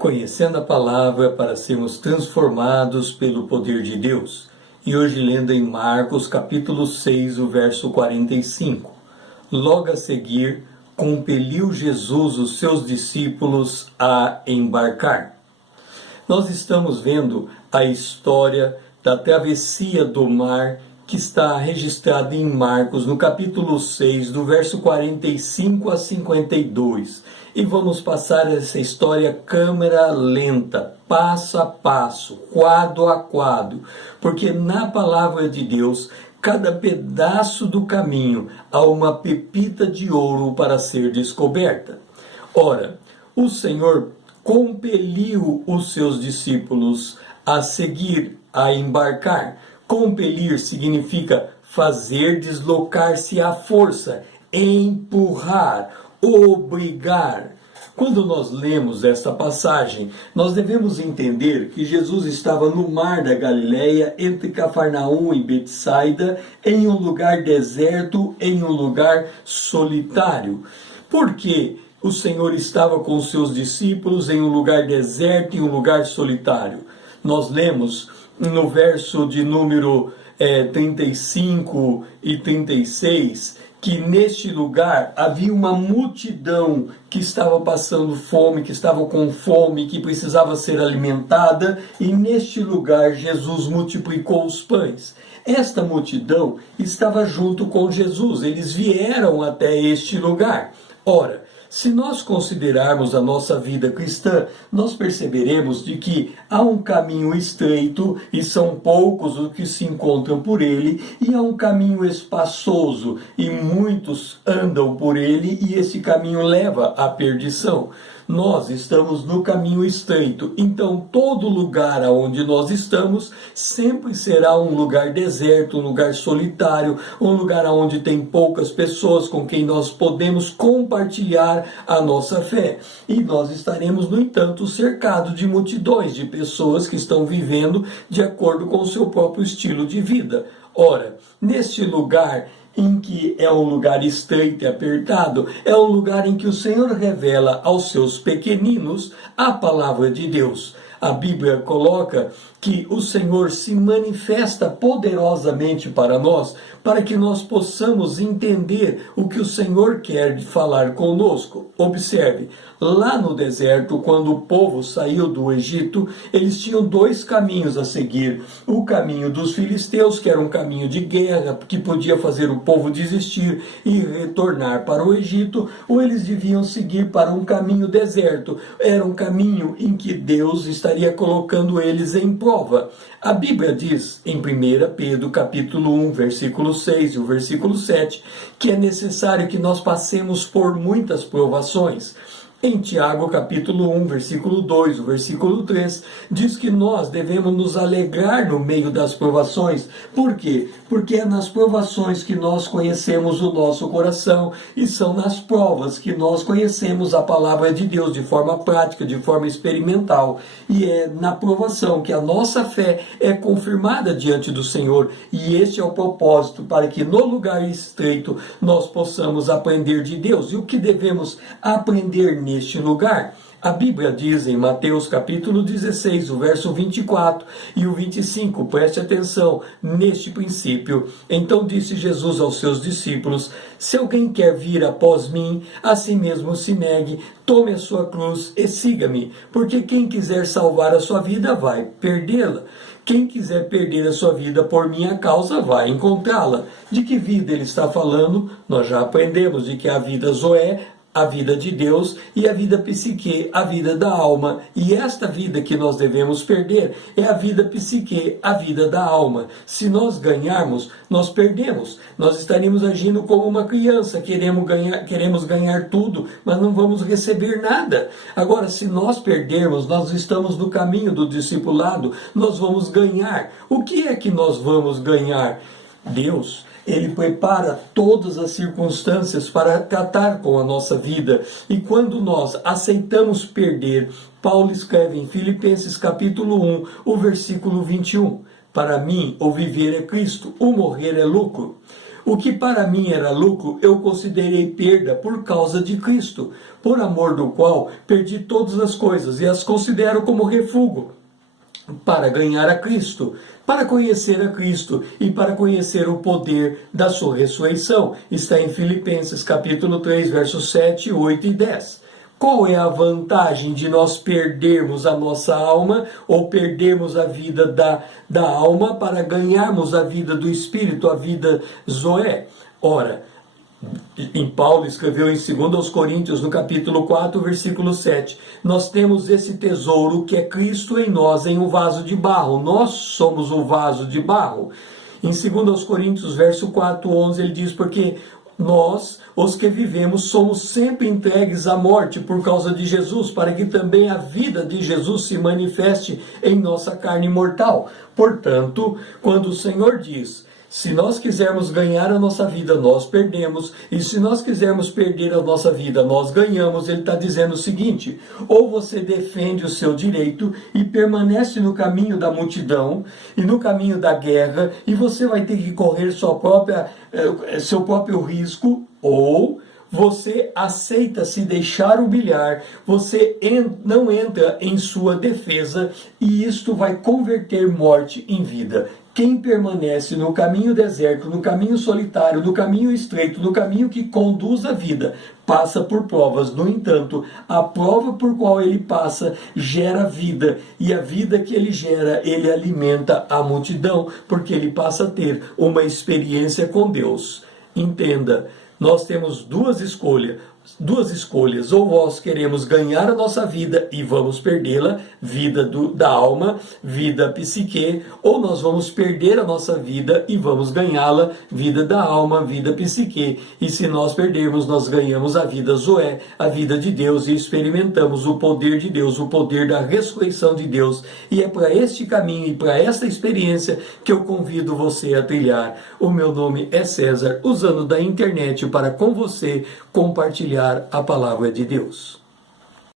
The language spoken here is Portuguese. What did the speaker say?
Conhecendo a palavra para sermos transformados pelo poder de Deus. E hoje lendo em Marcos capítulo 6, o verso 45. Logo a seguir, compeliu Jesus os seus discípulos a embarcar. Nós estamos vendo a história da travessia do mar que está registrada em Marcos, no capítulo 6, do verso 45 a 52. E vamos passar essa história câmera lenta, passo a passo, quadro a quadro, porque na palavra de Deus, cada pedaço do caminho há uma pepita de ouro para ser descoberta. Ora, o Senhor compeliu os seus discípulos a seguir, a embarcar. Compelir significa fazer deslocar-se à força, empurrar, obrigar. Quando nós lemos essa passagem, nós devemos entender que Jesus estava no mar da Galileia, entre Cafarnaum e Betsaida, em um lugar deserto, em um lugar solitário. Por quê? O Senhor estava com os seus discípulos em um lugar deserto, em um lugar solitário. Nós lemos no verso de número 35 e 36, que neste lugar havia uma multidão que estava passando fome, que estava com fome, que precisava ser alimentada, e neste lugar Jesus multiplicou os pães. Esta multidão estava junto com Jesus, eles vieram até este lugar. Ora, se nós considerarmos a nossa vida cristã, nós perceberemos de que há um caminho estreito e são poucos os que se encontram por ele, e há um caminho espaçoso e muitos andam por ele, e esse caminho leva à perdição. Nós estamos no caminho estreito, então todo lugar aonde nós estamos sempre será um lugar deserto, um lugar solitário, um lugar onde tem poucas pessoas com quem nós podemos compartilhar a nossa fé. E nós estaremos, no entanto, cercados de multidões de pessoas que estão vivendo de acordo com o seu próprio estilo de vida. Ora, neste lugar em que é um lugar estreito e apertado, é um lugar em que o Senhor revela aos seus pequeninos a palavra de Deus. A Bíblia coloca que o Senhor se manifesta poderosamente para nós, para que nós possamos entender o que o Senhor quer falar conosco. Observe, lá no deserto, quando o povo saiu do Egito, eles tinham dois caminhos a seguir. O caminho dos filisteus, que era um caminho de guerra, que podia fazer o povo desistir e retornar para o Egito, ou eles deviam seguir para um caminho deserto. Era um caminho em que Deus estaria colocando eles em prova. A Bíblia diz em 1 Pedro capítulo 1, versículo 6 e o versículo 7, que é necessário que nós passemos por muitas provações. Em Tiago capítulo 1, versículo 2, o versículo 3, diz que nós devemos nos alegrar no meio das provações. Por quê? Porque é nas provações que nós conhecemos o nosso coração, e são nas provas que nós conhecemos a palavra de Deus de forma prática, de forma experimental. E é na provação que a nossa fé é confirmada diante do Senhor. E este é o propósito, para que no lugar estreito nós possamos aprender de Deus. E o que devemos aprender neste lugar? A Bíblia diz em Mateus capítulo 16, o verso 24 e o 25, preste atenção, neste princípio. Então disse Jesus aos seus discípulos: se alguém quer vir após mim, a si mesmo se negue, tome a sua cruz e siga-me, porque quem quiser salvar a sua vida vai perdê-la. Quem quiser perder a sua vida por minha causa vai encontrá-la. De que vida ele está falando? Nós já aprendemos de que a vida Zoé, a vida de Deus, e a vida psique, a vida da alma. E esta vida que nós devemos perder é a vida psique, a vida da alma. Se nós ganharmos, nós perdemos. Nós estaremos agindo como uma criança, queremos ganhar tudo, mas não vamos receber nada. Agora, se nós perdermos, nós estamos no caminho do discipulado, nós vamos ganhar. O que é que nós vamos ganhar? Deus. Ele prepara todas as circunstâncias para tratar com a nossa vida. E quando nós aceitamos perder, Paulo escreve em Filipenses capítulo 1, o versículo 21. Para mim, o viver é Cristo, o morrer é lucro. O que para mim era lucro, eu considerei perda por causa de Cristo, por amor do qual perdi todas as coisas e as considero como refúgio, para ganhar a Cristo, para conhecer a Cristo e para conhecer o poder da sua ressurreição. Está em Filipenses capítulo 3, versos 7, 8 e 10. Qual é a vantagem de nós perdermos a nossa alma ou perdermos a vida da alma para ganharmos a vida do Espírito, a vida Zoé? Ora, Paulo escreveu em 2 Coríntios, no capítulo 4, versículo 7, nós temos esse tesouro que é Cristo em nós, em um vaso de barro. Nós somos o vaso de barro. Em 2 Coríntios, verso 4, 11, ele diz, porque nós, os que vivemos, somos sempre entregues à morte por causa de Jesus, para que também a vida de Jesus se manifeste em nossa carne mortal. Portanto, quando o Senhor diz, se nós quisermos ganhar a nossa vida, nós perdemos, e se nós quisermos perder a nossa vida, nós ganhamos, ele está dizendo o seguinte, ou você defende o seu direito e permanece no caminho da multidão e no caminho da guerra, e você vai ter que correr seu próprio risco, ou você aceita se deixar humilhar, você não entra em sua defesa, e isto vai converter morte em vida. Quem permanece no caminho deserto, no caminho solitário, no caminho estreito, no caminho que conduz à vida, passa por provas. No entanto, a prova por qual ele passa gera vida, e a vida que ele gera, ele alimenta a multidão, porque ele passa a ter uma experiência com Deus. Entenda, nós temos duas escolhas, ou nós queremos ganhar a nossa vida e vamos perdê-la, vida da alma, vida psique, ou nós vamos perder a nossa vida e vamos ganhá-la, vida da alma, vida psique. E se nós perdermos, nós ganhamos a vida Zoé, a vida de Deus, e experimentamos o poder de Deus, o poder da ressurreição de Deus. E é para este caminho e para esta experiência que eu convido você a trilhar. O meu nome é César, usando da internet para com você compartilhar a palavra de Deus.